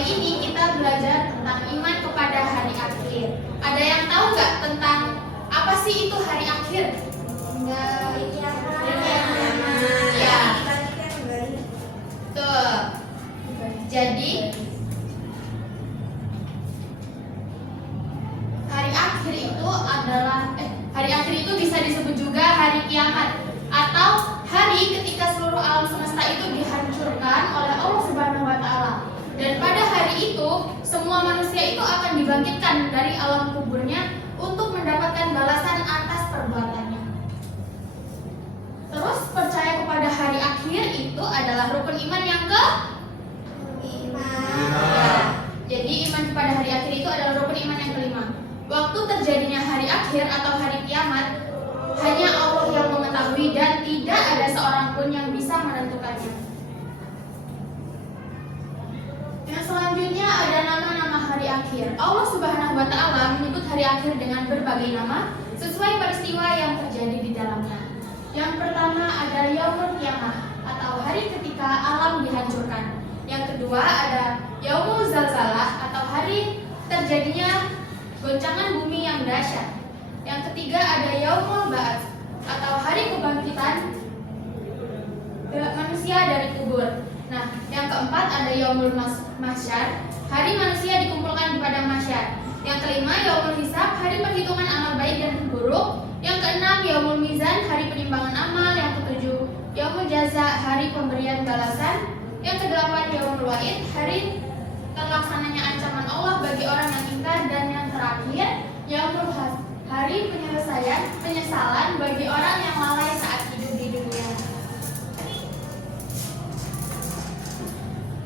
kali ini kita belajar tentang iman kepada hari akhir. Ada yang tahu nggak tentang apa sih itu hari akhir? Ya. Tuh. Jadi hari akhir itu bisa disebut juga hari kiamat atau hari ketika seluruh alam semesta itu dihancurkan oleh Allah Subhanahu wa taala. Dan pada hari itu semua manusia itu akan dibangkitkan dari alam kuburnya untuk mendapatkan balasan atas perbuatannya. Terus percaya kepada hari akhir itu adalah rukun iman yang ke Jadi iman kepada hari akhir itu adalah rukun iman yang kelima. Waktu terjadinya hari akhir atau hari kiamat hanya Allah yang mengetahui dan tidak ada seorang pun yang bisa menentukannya. Yang selanjutnya ada nama-nama hari akhir. Allah Subhanahu wa taala menyebut hari akhir dengan berbagai nama sesuai peristiwa yang terjadi di dalamnya. Yang pertama ada Yaumul Qiyamah atau hari ketika alam dihancurkan. Yang kedua ada Yaumul Zalzalah atau hari terjadinya goncangan bumi yang dahsyat. Yang ketiga ada Yaumul Ba'ats atau hari kebangkitan manusia dari kubur. Nah, yang keempat ada Yaumul Mahsyar, hari manusia dikumpulkan di padang mahsyar. Yang kelima Yaumul Hisab, hari perhitungan amal baik dan buruk. Yang keenam Yaumul Mizan, hari penimbangan amal. Yang ketujuh Yaumul Jaza, hari pemberian balasan. Yang kedelapan Yaumul Wa'id, hari terlaksananya ancaman Allah bagi orang yang ingkar. Dan yang terakhir Yaumul Hasab, hari penyesalan bagi orang yang lalai saat hidup di dunia.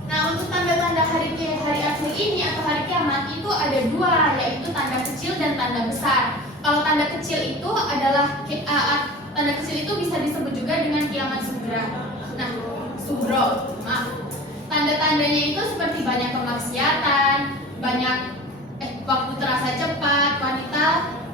Nah, untuk tanda-tanda hari akhir ini atau hari kiamat itu ada dua, yaitu tanda kecil dan tanda besar. Kalau tanda kecil itu adalah tanda kecil itu bisa disebut juga dengan kiamat sugro. Tanda-tandanya itu seperti banyak kemaksiatan, banyak waktu terasa cepat, wanita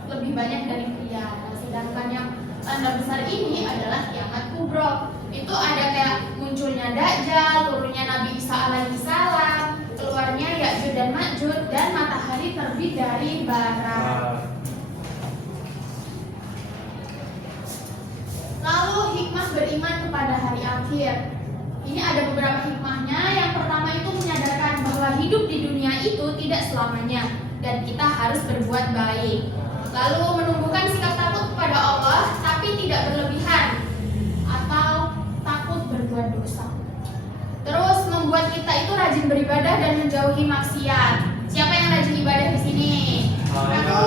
lebih banyak dari pria. Nah, sedangkan yang tanda besar ini adalah kiamat kubro. Itu ada kayak munculnya Dajjal, turunnya Nabi Isa alaihi salam, keluarnya Ya'juj dan Ma'juj, dan matahari terbit dari barat. Lalu hikmah beriman kepada hari akhir. Ini ada beberapa hikmahnya. Yang pertama itu menyadarkan bahwa hidup di dunia itu tidak selamanya dan kita harus berbuat baik. Lalu menumbuhkan sikap takut kepada Allah tapi tidak berlebihan atau takut berbuat dosa. Terus membuat kita itu rajin beribadah dan menjauhi maksiat. Siapa yang rajin ibadah di sini? Aku.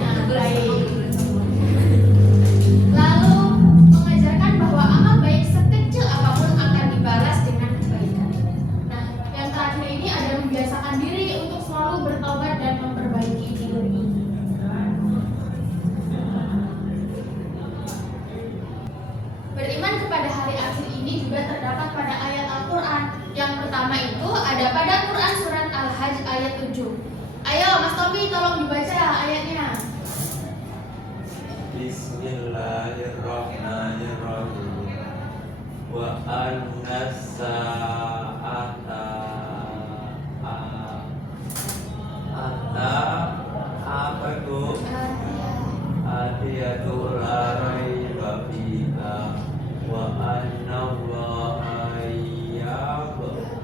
Nah, baik. Lalu mengajarkan bahwa amal baik sekecil apapun akan dibalas dengan kebaikan. Nah, yang terakhir ini ada membiasakan diri untuk selalu bertobat dan memperbaiki diri. Beriman kepada hari akhir ini juga terdapat pada ayat Al-Quran. Yang pertama itu ada pada Quran surat Al-Hajj ayat 7. Ayo Mas Tommy tolong dibaca ayatnya. Bismillahirrahmanirrahim. Wa annas sa'ata apa itu? Adiyatul raiba fiha wa anna Allaha yab'atsun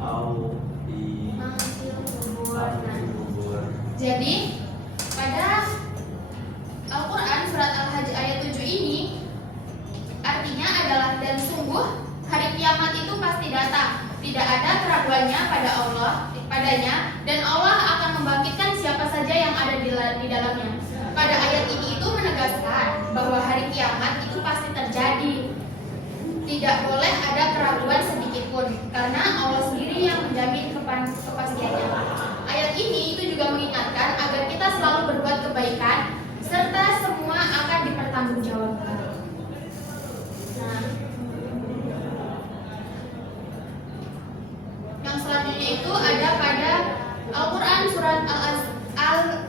au fi kubur. Jadi pada Al-Quran surat Al-Hajj ayat 7 ini artinya adalah dan sungguh hari kiamat itu pasti datang. Tidak ada keraguannya padanya dan Allah akan membangkitkan siapa saja yang ada di dalamnya. Pada ayat ini itu menegaskan bahwa hari kiamat itu pasti terjadi. Tidak boleh ada keraguan sedikit pun karena Allah sendiri yang menjamin kepastiannya. Ayat ini itu juga mengingatkan agar kita selalu berbuat kebaikan serta semua akan dipertanggungjawabkan. Nah, yang selanjutnya itu ada pada Al-Quran surat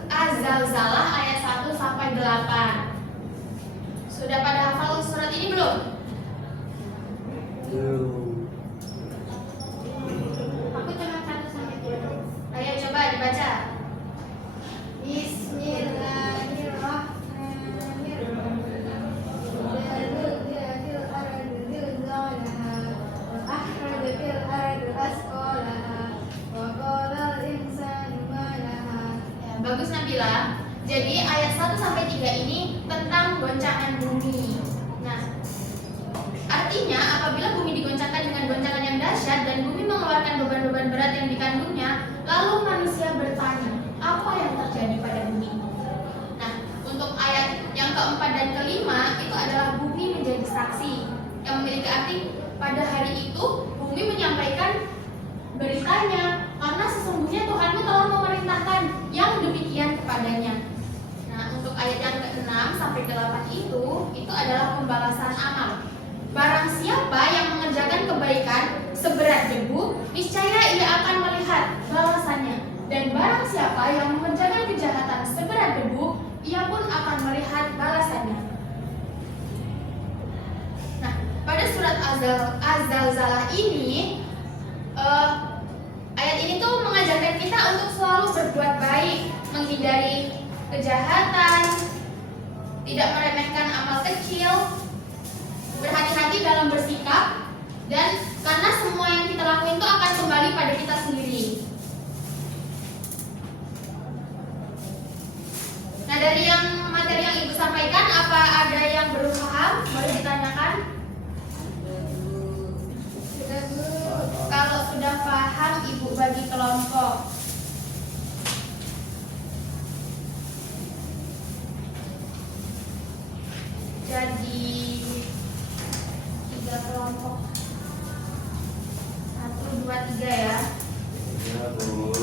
Al-Zalzalah ayat 1 sampai 8. Sudah pada hafal surat ini belum? bagus Nabila. Jadi ayat 1 sampai 3 ini tentang goncangan bumi. Nah, artinya apabila bumi digoncangkan dengan goncangan yang dahsyat dan bumi mengeluarkan beban-beban berat yang dikandungnya, lalu manusia bertanya, apa yang terjadi pada bumi? Nah, untuk ayat yang keempat dan kelima itu adalah bumi menjadi saksi, yang memiliki arti pada hari itu bumi menyampaikan beritanya, karena sesungguhnya Tuhanmu telah memerintahkan yang demikian kepadanya. Nah, untuk ayat yang ke-6 sampai ke-8 itu adalah pembalasan amal. Barang siapa yang mengerjakan kebaikan seberat debu, niscaya ia akan melihat balasannya. Dan barang siapa yang mengerjakan kejahatan seberat debu, ia pun akan melihat balasannya. Nah, pada surat Az-Zalzalah ini, ayat ini tuh mengajarkan kita untuk selalu berbuat baik, menghindari kejahatan, tidak meremehkan amal kecil, berhati-hati dalam bersikap, dan karena semua yang kita lakuin itu akan kembali pada kita sendiri. Nah, dari materi yang Ibu sampaikan, apa ada yang belum paham? Boleh ditanyakan? Kalau sudah paham, Ibu bagi kelompok. Jadi 3 kelompok. 1, 2, 3 ya. Ya, Bu.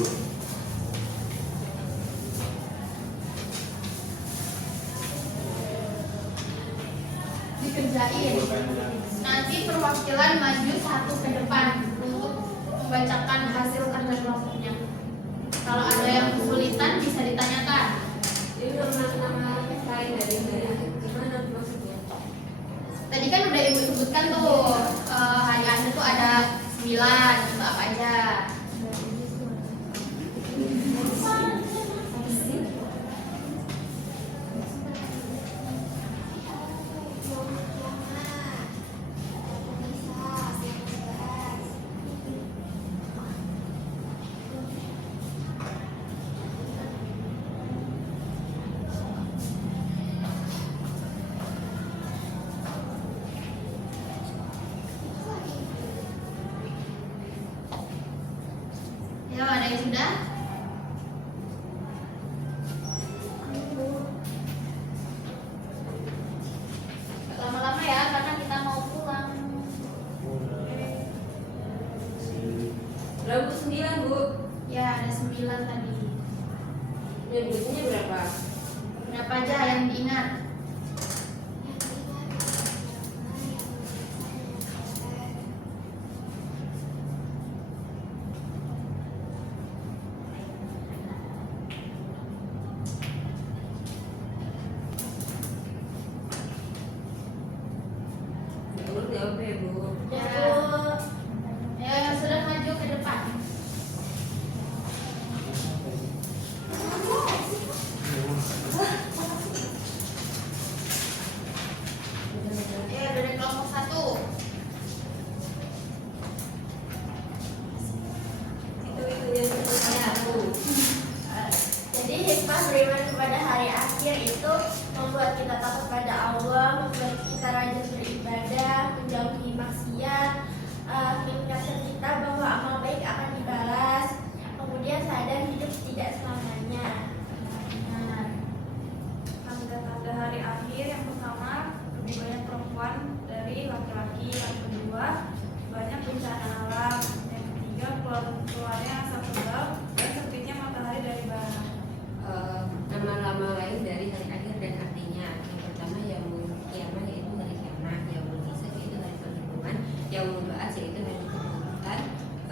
Dikerjain. Nanti perwakilan maju 1 ke depan untuk membacakan hasil kerja kelompoknya. Kalau ada yang kesulitan bisa ditanyakan. Jadi nama lain dari gimana maksudnya? Tadi kan udah Ibu sebutkan tuh, hari Anda tuh ada 9, itu apa aja? Ya, ada yang sudah? Lama-lama ya, karena kita mau pulang. Berapa 9, Bu? Ya, ada 9 tadi. Yang biasanya berapa? Berapa aja yang diingat? Jawab ya, Bu. Ya. Ya, yang sudah maju ke depan. Ya, dari kelompok 1. Itu yang saya, Bu. Jadi hikmah beriman kepada hari akhir itu membuat kita takut pada Allah, membuat kita rajin beribadah, menjauhi maksiat, mengingatkan kita bahwa amal baik akan dibalas, kemudian sadar hidup tidak selamanya. Nah, Tanda-tanda hari akhir yang pertama, lebih banyak perempuan dari laki-laki. Yang kedua, banyak bencana alam. Yang ketiga, keluarnya asap tebal dan terbitnya matahari dari barat. Nama-nama lain dari hari akhir dan artinya. Yang pertama yaumul kiamah yaitu hari kiamat, yaumul hisab yaitu hari perhitungan, yaumul ba'ats yaitu hari kebangkitan,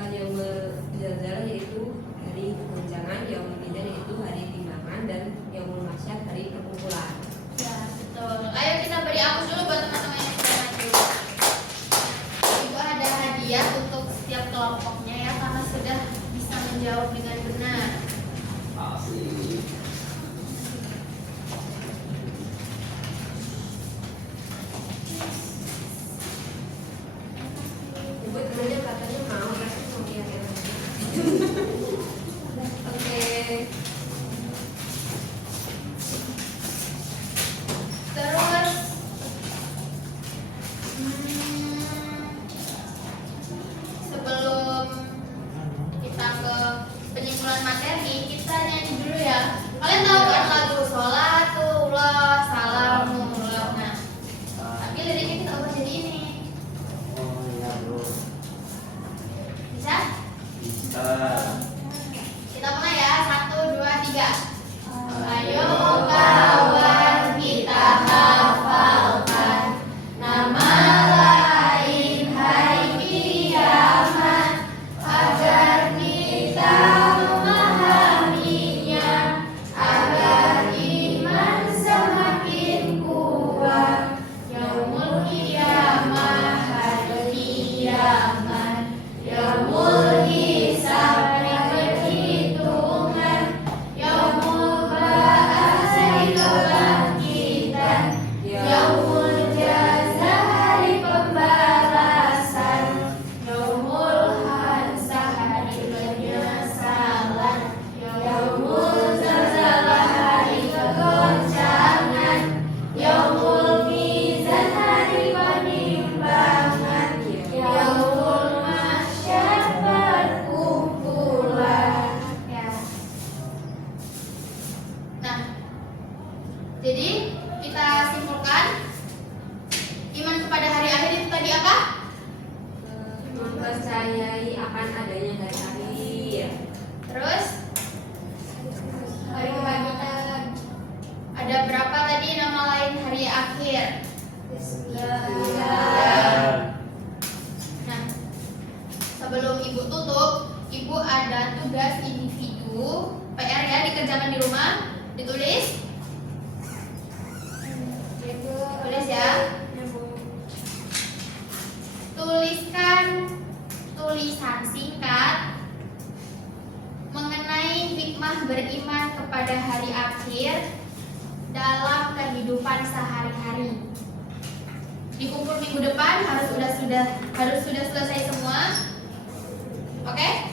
yaumul zalzalah yaitu hari goncangan, yaumul mizan yaitu hari timbangan, dan yaumul mahsyar hari perkumpulan. ya betul. Ayo kita beri aplaus dulu buat teman-teman yang sudah maju. Ibu ada hadiah untuk setiap kelompoknya ya, karena sudah bisa menjawab dengan benar. Asik. Ibu temannya katanya mau, tapi mau lihat ya. Oke. pengumpulan materi, kita nyanyi dulu ya. Kalian tahu kan lagu Sholatullah Salamullah. Nah, tapi liriknya kita ubah jadi ini. Oh iya bro. Bisa? Bisa. Kita mulai ya. 1, 2, 3. Ayo kawan kita hafalkan nama lain hari kiamat agar kita memahaminya, agar iman semakin kuat. Yaumul qiyamah, hari kiamat, yaumul hisab, perhitungan, yaumul ba'ats, hari kebangkitan, yaumul jaza, hari pembalasan, yaumul hansah, hari penyesalan, yaumul zalzalah, hari kegoncangan, yaumul mizan, hari penimbangan, yaumul mahsyar, perkumpulan. Ya. Nah, jadi kita simpulkan iman kepada hari akhir itu tadi apa? Mempercayai akan adanya hari akhir. Terus hari kebangkitan. Ada berapa tadi nama lain hari akhir? Nah, sebelum ibu tutup, ibu ada tugas individu PR ya, dikerjakan di rumah, ditulis. Tulis ya. Tuliskan tulisan singkat mengenai hikmah beriman kepada hari akhir dalam kehidupan sehari-hari. Dikumpul minggu depan harus sudah selesai semua. Oke?